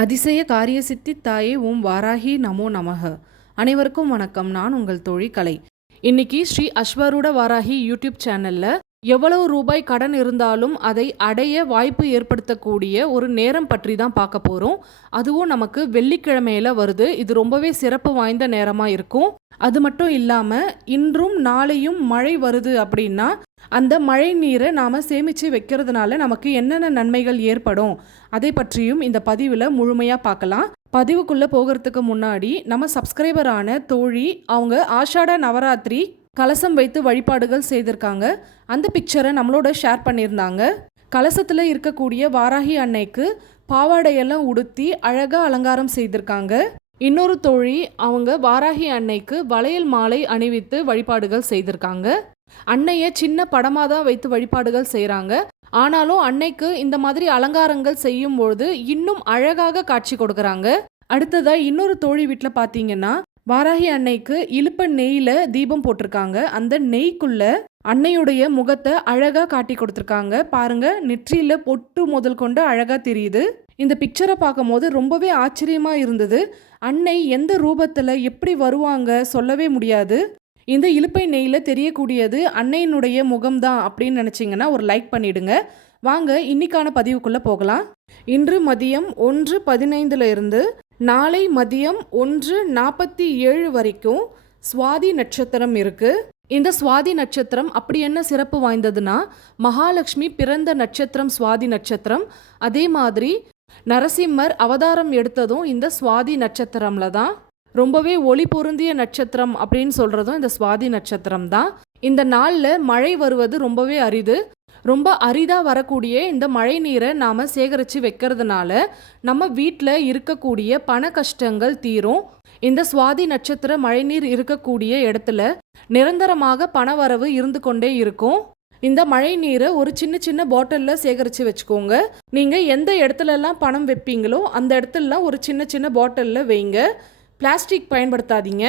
அதிசய காரிய சித்தி தாயே ஓம் வாராகி நமோ நமக. அனைவருக்கும் வணக்கம். நான் உங்கள் தோழி கலை. இன்னைக்கு ஸ்ரீ அஸ்வரூட வாராகி யூடியூப் சேனல்ல எவ்வளவு ரூபாய் கடன் இருந்தாலும் அதை அடைய வாய்ப்பு ஏற்படுத்தக்கூடிய ஒரு நேரம் பற்றி தான் பார்க்க போறோம். அதுவும் நமக்கு வெள்ளிக்கிழமையில வருது. இது ரொம்பவே சிறப்பு வாய்ந்த நேரமா இருக்கும். அது மட்டும் இல்லாம இன்றும் நாளையும் மழை வருது அப்படின்னா அந்த மழை நீரை நாம சேமிச்சு வைக்கிறதுனால நமக்கு என்னென்ன நன்மைகள் ஏற்படும் அதை பற்றியும் இந்த பதிவில் முழுமையாக பார்க்கலாம். பதிவுக்குள்ளே போகிறதுக்கு முன்னாடி நம்ம சப்ஸ்கிரைபரான தோழி அவங்க ஆஷாட நவராத்திரி கலசம் வைத்து வழிபாடுகள் செய்திருக்காங்க. அந்த பிக்சரை நம்மளோட ஷேர் பண்ணியிருந்தாங்க. கலசத்தில் இருக்கக்கூடிய வாராகி அன்னைக்கு பாவாடையெல்லாம் உடுத்தி அழகாக அலங்காரம் செய்திருக்காங்க. இன்னொரு தோழி அவங்க வாராகி அன்னைக்கு வளையல் மாலை அணிவித்து வழிபாடுகள் செய்திருக்காங்க. அன்னையை சின்ன படமாக தான் வைத்து வழிபாடுகள் செய்கிறாங்க. ஆனாலும் அன்னைக்கு இந்த மாதிரி அலங்காரங்கள் செய்யும் பொழுது இன்னும் அழகாக காட்சி கொடுக்குறாங்க. அடுத்ததா இன்னொரு தோழி வீட்டில் பார்த்தீங்கன்னா வாராகி அன்னைக்கு இலுப்ப நெய்யில் தீபம் போட்டிருக்காங்க. அந்த நெய்க்குள்ள அன்னையுடைய முகத்தை அழகாக காட்டி கொடுத்துருக்காங்க. பாருங்க, நெற்றியில பொட்டு முதல் கொண்டு அழகாக தெரியுது. இந்த பிக்சரை பார்க்கும் போது ரொம்பவே ஆச்சரியமா இருந்தது. அன்னை எந்த ரூபத்தில் எப்படி வருவாங்க சொல்லவே முடியாது. இந்த இலுப்பை நெய்யில் தெரியக்கூடியது அன்னையினுடைய முகம்தான் அப்படின்னு நினச்சிங்கன்னா ஒரு லைக் பண்ணிடுங்க. வாங்க இன்னைக்கான பதிவுக்குள்ளே போகலாம். இன்று மதியம் 1:15 இருந்து நாளை மதியம் 1:47 வரைக்கும் சுவாதி நட்சத்திரம் இருக்கு. இந்த சுவாதி நட்சத்திரம் அப்படி என்ன சிறப்பு வாய்ந்ததுன்னா, மகாலட்சுமி பிறந்த நட்சத்திரம் சுவாதி நட்சத்திரம். அதே மாதிரி நரசிம்மர் அவதாரம் எடுத்ததும் இந்த சுவாதி நட்சத்திரம்ல தான். ரொம்பவே ஒளி பொருந்திய நட்சத்திரம் அப்படின்னு சொல்றதும் இந்த சுவாதி நட்சத்திரம் தான். இந்த நாளில் மழை வருவது ரொம்பவே அரிது. ரொம்ப அரிதாக வரக்கூடிய இந்த மழை நீரை நாம் சேகரித்து வைக்கிறதுனால நம்ம வீட்டில் இருக்கக்கூடிய பண கஷ்டங்கள் தீரும். இந்த சுவாதி நட்சத்திர மழைநீர் இருக்கக்கூடிய இடத்துல நிரந்தரமாக பணவரவு இருந்து கொண்டே இருக்கும். இந்த மழை நீரை ஒரு சின்ன சின்ன பாட்டிலில் சேகரித்து வச்சுக்கோங்க. நீங்கள் எந்த இடத்துலலாம் பணம் வைப்பீங்களோ அந்த இடத்துலலாம் ஒரு சின்ன சின்ன பாட்டிலில் வைங்க. பிளாஸ்டிக் பயன்படுத்தாதீங்க.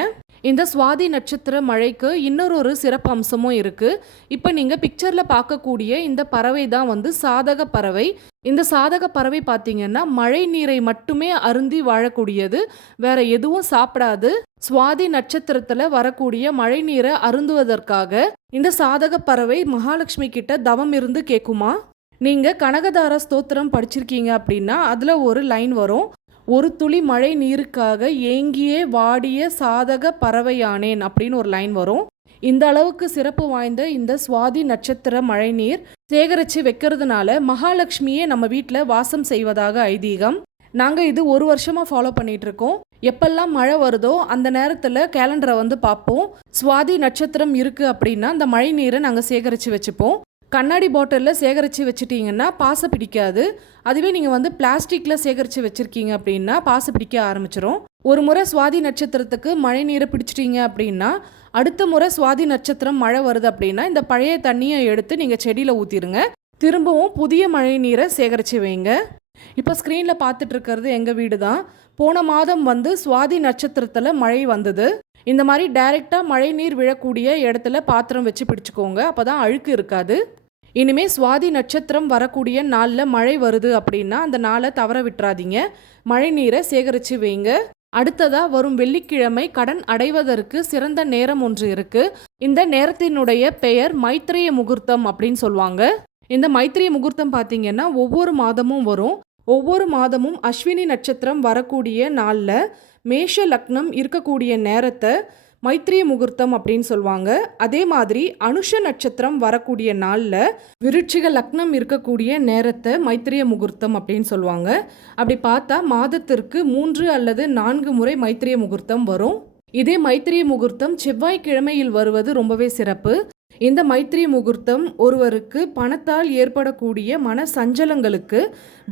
இந்த சுவாதி நட்சத்திர மழைக்கு இன்னொரு சிறப்பு அம்சமும் இருக்குது. இப்போ நீங்கள் பிக்சரில் பார்க்கக்கூடிய இந்த பறவை தான் சாதக பறவை. இந்த சாதக பறவை பார்த்தீங்கன்னா மழை நீரை மட்டுமே அருந்தி வாழக்கூடியது, வேற எதுவும் சாப்பிடாது. சுவாதி நட்சத்திரத்தில் வரக்கூடிய மழை நீரை அருந்துவதற்காக இந்த சாதக பறவை மகாலட்சுமி கிட்ட தவம் இருந்து கேட்குமா. நீங்கள் கனகதார ஸ்தோத்திரம் படிச்சிருக்கீங்க அப்படின்னா அதில் ஒரு லைன் வரும், ஒரு துளி மழை நீருக்காக ஏங்கியே வாடிய சாதக பறவையானேன் அப்படின்னு ஒரு லைன் வரும். இந்த அளவுக்கு சிறப்பு வாய்ந்த இந்த சுவாதி நட்சத்திர மழை நீர் சேகரித்து வைக்கிறதுனால மகாலட்சுமியே நம்ம வீட்டில் வாசம் செய்வதாக ஐதீகம். நாங்கள் இது 1 வருஷமாக ஃபாலோ பண்ணிட்டு இருக்கோம். எப்பெல்லாம் மழை வருதோ அந்த நேரத்தில் கேலண்டரை பார்ப்போம். சுவாதி நட்சத்திரம் இருக்குது அப்படின்னா அந்த மழை நீரை நாங்கள் சேகரித்து வச்சுப்போம். கண்ணாடி பாட்டிலில் சேகரித்து வச்சுட்டிங்கன்னா பாசை பிடிக்காது. அதுவே நீங்கள் பிளாஸ்டிக்கில் சேகரித்து வச்சுருக்கீங்க அப்படின்னா பாசை பிடிக்க ஆரம்பிச்சிடும். ஒரு முறை சுவாதி நட்சத்திரத்துக்கு மழை நீரை பிடிச்சிட்டிங்க அப்படின்னா அடுத்த முறை சுவாதி நட்சத்திரம் மழை வருது அப்படின்னா இந்த பழைய தண்ணியை எடுத்து நீங்கள் செடியில் ஊற்றிடுங்க. திரும்பவும் புதிய மழை நீரை சேகரித்து வைங்க. இப்போ ஸ்க்ரீனில் பார்த்துட்டு இருக்கிறது எங்கள் வீடு தான். போன மாதம் சுவாதி நட்சத்திரத்தில் மழை வந்தது. இந்த மாதிரி டைரெக்டாக மழை நீர் விழக்கூடிய இடத்துல பாத்திரம் வச்சு பிடிச்சிக்கோங்க, அப்போ தான் அழுக்கு இருக்காது. இனிமேல் சுவாதி நட்சத்திரம் வரக்கூடிய நாளில் மழை வருது அப்படின்னா அந்த நாளை தவற விட்டுறாதீங்க. மழை நீரை சேகரித்து வைங்க. அடுத்ததாக வரும் வெள்ளிக்கிழமை கடன் அடைவதற்கு சிறந்த நேரம் ஒன்று இருக்குது. இந்த நேரத்தினுடைய பெயர் மைத்திரிய முகூர்த்தம் அப்படின்னு சொல்லுவாங்க. இந்த மைத்திரிய முகூர்த்தம் பார்த்தீங்கன்னா ஒவ்வொரு மாதமும் வரும். ஒவ்வொரு மாதமும் அஸ்வினி நட்சத்திரம் வரக்கூடிய நாளில் மேஷ லக்னம் இருக்கக்கூடிய நேரத்தை மைத்திரிய முகூர்த்தம் அப்படின்னு சொல்லுவாங்க. அதே மாதிரி அனுஷ நட்சத்திரம் வரக்கூடிய நாளில் விருட்சிக லக்னம் இருக்கக்கூடிய நேரத்தை மைத்திரிய முகூர்த்தம் அப்படின்னு சொல்லுவாங்க. அப்படி பார்த்தா மாதத்திற்கு 3 அல்லது 4 முறை மைத்திரிய முகூர்த்தம் வரும். இதே மைத்திரிய முகூர்த்தம் செவ்வாய்க்கிழமையில் வருவது ரொம்பவே சிறப்பு. இந்த மைத்திரி முகூர்த்தம் ஒருவருக்கு பணத்தால் ஏற்படக்கூடிய மன சஞ்சலங்களுக்கு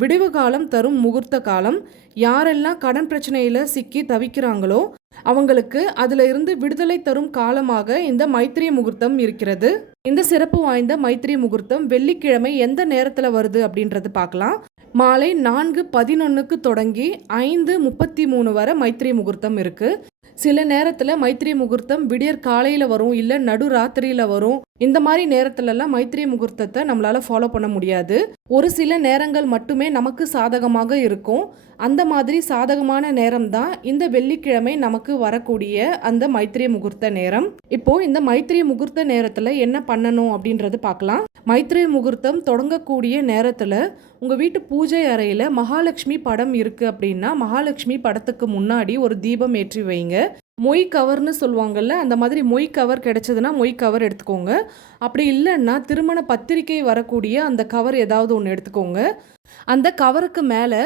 விடிவு காலம் தரும் முகூர்த்த காலம். யாரெல்லாம் கடன் பிரச்சனையில் சிக்கி தவிக்கிறாங்களோ அவங்களுக்கு அதில் இருந்து விடுதலை தரும் காலமாக இந்த மைத்திரி முகூர்த்தம் இருக்கிறது. இந்த சிறப்பு வாய்ந்த மைத்திரி முகூர்த்தம் வெள்ளிக்கிழமை எந்த நேரத்தில் வருது அப்படின்றது பார்க்கலாம். மாலை 4:11 தொடங்கி 5:33 வரை மைத்திரி முகூர்த்தம் இருக்குது. சில நேரத்தில் மைத்திரி முகூர்த்தம் விடியற் காலையில் வரும், இல்லை நடு ராத்திரியில் வரும். இந்த மாதிரி நேரத்துலலாம் மைத்திரி முகூர்த்தத்தை நம்மளால் ஃபாலோ பண்ண முடியாது. ஒரு சில நேரங்கள் மட்டுமே நமக்கு சாதகமாக இருக்கும். அந்த மாதிரி சாதகமான நேரம் தான் இந்த வெள்ளிக்கிழமை நமக்கு வரக்கூடிய அந்த மைத்திரி முகூர்த்த நேரம். இப்போ இந்த மைத்திரி முகூர்த்த நேரத்தில் என்ன பண்ணணும் அப்படின்றது பார்க்கலாம். மைத்திரி முகூர்த்தம் தொடங்கக்கூடிய நேரத்தில் உங்கள் வீட்டு பூஜை அறையில் மகாலட்சுமி படம் இருக்குது அப்படின்னா மகாலட்சுமி படத்துக்கு முன்னாடி ஒரு தீபம் ஏற்றி வைங்க. மொய் கவர்னு சொல்லுவாங்கள்ல, அந்த மாதிரி மொய் கவர் கிடைச்சதுன்னா மொய் கவர் எடுத்துக்கோங்க. அப்படி இல்லைன்னா திருமண பத்திரிக்கை வரக்கூடிய அந்த கவர் ஏதாவது ஒன்று எடுத்துக்கோங்க. அந்த கவருக்கு மேலே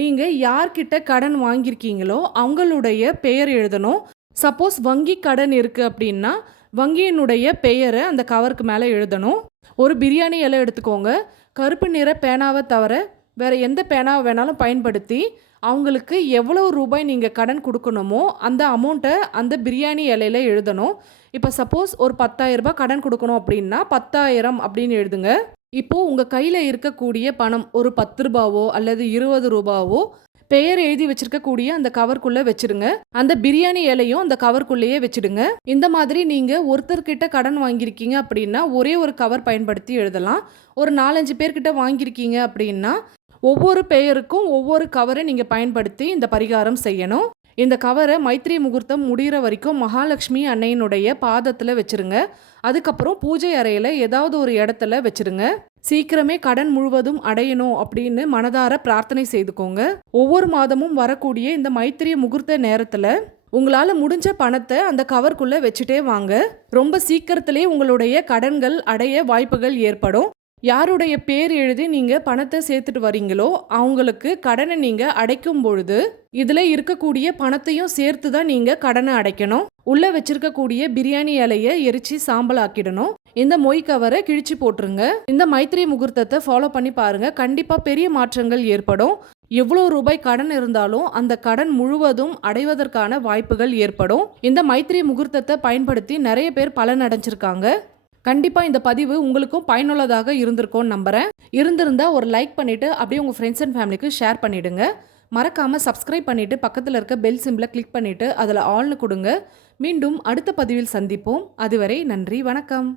நீங்கள் யார்கிட்ட கடன் வாங்கியிருக்கீங்களோ அவங்களுடைய பெயர் எழுதணும். சப்போஸ் வங்கி கடன் இருக்குது அப்படின்னா வங்கியினுடைய பெயரை அந்த கவருக்கு மேலே எழுதணும். ஒரு பிரியாணி இலை எடுத்துக்கோங்க. கருப்பு நிற பேனாவை தவிர வேறு எந்த பேனாவை வேணாலும் பயன்படுத்தி அவங்களுக்கு எவ்வளோ ரூபாய் நீங்கள் கடன் கொடுக்கணுமோ அந்த அமௌண்ட்டை அந்த பிரியாணி இலையில் எழுதணும். இப்போ சப்போஸ் ஒரு 10,000 ரூபாய் கடன் கொடுக்கணும் அப்படின்னா 10,000 அப்படின்னு எழுதுங்க. இப்போது உங்கள் கையில் இருக்கக்கூடிய பணம் ஒரு 10 ரூபாவோ அல்லது 20 ரூபாவோ பெயர் எழுதி வச்சிருக்கக்கூடிய அந்த கவர்க்குள்ளே வச்சிடுங்க. அந்த பிரியாணி இலையும் அந்த கவர்க்குள்ளேயே வச்சிடுங்க. இந்த மாதிரி நீங்கள் ஒருத்தர்கிட்ட கடன் வாங்கியிருக்கீங்க அப்படின்னா ஒரே ஒரு கவர் பயன்படுத்தி எழுதலாம். ஒரு 4-5 பேர்கிட்ட வாங்கியிருக்கீங்க அப்படின்னா ஒவ்வொரு பெயருக்கும் ஒவ்வொரு கவரை நீங்கள் பயன்படுத்தி இந்த பரிகாரம் செய்யணும். இந்த கவரை மைத்திரி முகூர்த்தம் முடிகிற வரைக்கும் மகாலட்சுமி அன்னையினுடைய பாதத்தில் வச்சுருங்க. அதுக்கப்புறம் பூஜை அறையில் ஏதாவது ஒரு இடத்துல வச்சுருங்க. சீக்கிரமே கடன் முழுவதும் அடையணும் அப்படின்னு மனதார பிரார்த்தனை செய்துக்கோங்க. ஒவ்வொரு மாதமும் வரக்கூடிய இந்த மைத்திரி முகூர்த்த நேரத்தில் உங்களால் முடிஞ்ச பணத்தை அந்த கவர்க்குள்ளே வச்சுட்டே வாங்க. ரொம்ப சீக்கிரத்திலே உங்களுடைய கடன்கள் அடைய வாய்ப்புகள் ஏற்படும். யாருடைய பேர் எழுதி நீங்கள் பணத்தை சேர்த்துட்டு வரீங்களோ அவங்களுக்கு கடனை நீங்கள் அடைக்கும் பொழுது இதில் இருக்கக்கூடிய பணத்தையும் சேர்த்து தான் நீங்கள் கடனை அடைக்கணும். உள்ளே வச்சிருக்கக்கூடிய பிரியாணி இலையை எரிச்சு சாம்பல் ஆக்கிடணும். இந்த மொய் கவரை கிழிச்சு போட்டுருங்க. இந்த மைத்திரி முகூர்த்தத்தை ஃபாலோ பண்ணி பாருங்க. கண்டிப்பாக பெரிய மாற்றங்கள் ஏற்படும். எவ்வளோ ரூபாய் கடன் இருந்தாலும் அந்த கடன் முழுவதும் அடைவதற்கான வாய்ப்புகள் ஏற்படும். இந்த மைத்திரி முகூர்த்தத்தை பயன்படுத்தி நிறைய பேர் பலன் அடைஞ்சிருக்காங்க. கண்டிப்பாக இந்த பதிவு உங்களுக்கும் பயனுள்ளதாக இருந்திருக்கும்னு நம்புகிறேன். இருந்திருந்தால் ஒரு லைக் பண்ணிவிட்டு அப்படியே உங்கள் ஃப்ரெண்ட்ஸ் அண்ட் ஃபேமிலிக்கு ஷேர் பண்ணிவிடுங்க. மறக்காமல் சப்ஸ்கிரைப் பண்ணிவிட்டு பக்கத்தில் இருக்க பெல் சிம்பிளை கிளிக் பண்ணிவிட்டு அதில் ஆல்னு கொடுங்க. மீண்டும் அடுத்த பதிவில் சந்திப்போம். அதுவரை நன்றி, வணக்கம்.